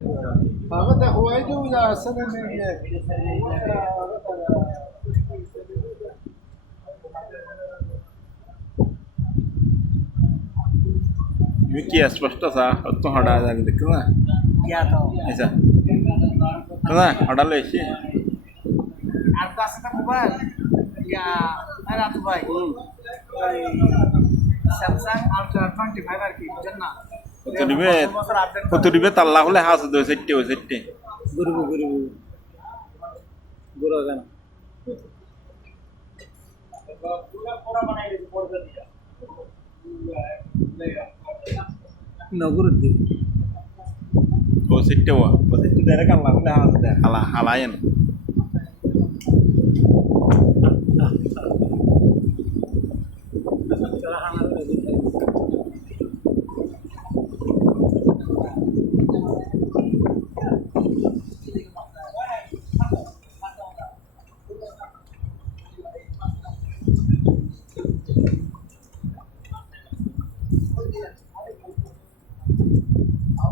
هذا هو يجوا إلى سنة विकी स्पष्ट सा तो हड़ा जाके देखना क्या तो ऐसा ना हड़ा ले इसे आपका असली मोबाइल या अरे आप भाई सैमसंग अल्ट्रा 25 আর কি বুঝেন না পুতুরিবে তাল্লা হলে হাস দো সেটে ও সেটে গুরু কেন নগরুদ্দিন ও সেটে ডাইরেক্ট আল্লাহ হলে হাস দে হালায়েন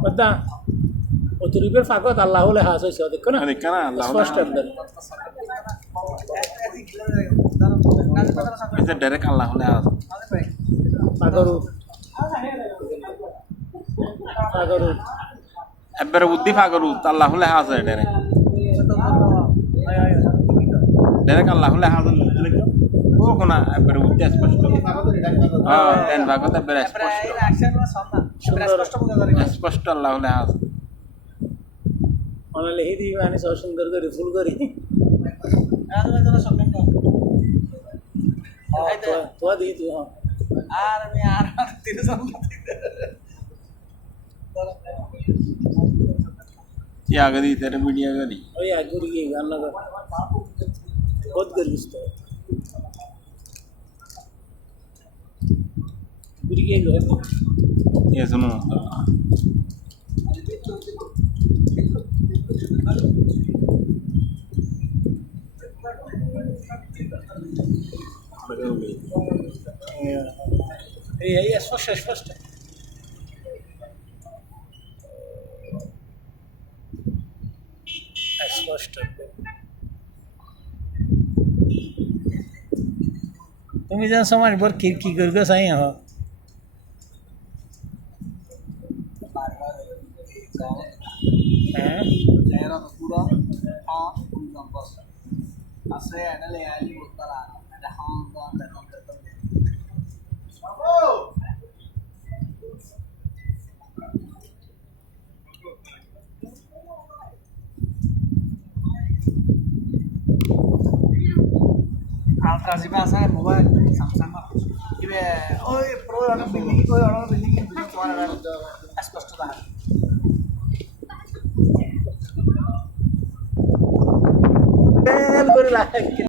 बता ओ तो रिपेयर फाकत अल्लाह ले हास होइछ देखो ना देखना अल्लाह स्पष्ट अंदर এটা ডাইরেক্ট আল্লাহ হলে হাস ফাগরু এবারে বুদ্ধি ফাগরু আল্লাহ হলে হাস ডাইরেক্ট আল্লাহ হলে হাস ও কোনা এবারে বুদ্ধি স্পষ্ট হ্যাঁ দেন ভাগত এবারে স্পষ্ট আল্লাহ হলে হাস মানে লিখি দিই মানে সব সুন্দর করে ফুল করি তো দিই তুই হ্যাঁ আর আমি আর 300 ये आगे दी तेरे मीडिया का नहीं ওই আগুরি কি গান লাগা বহুত গরিস তো গুরি কি ঘর ये सुनो এই স্পষ্ট तुम्ही जर समाज बर की करग साई हो era pura ha number asre adale ali bottala ada ha da Altra jiba asa mobile Samsung ma ibe oi pro ana building oi ana building in building tomar স্পষ্ট দেখা বেল করে লাগে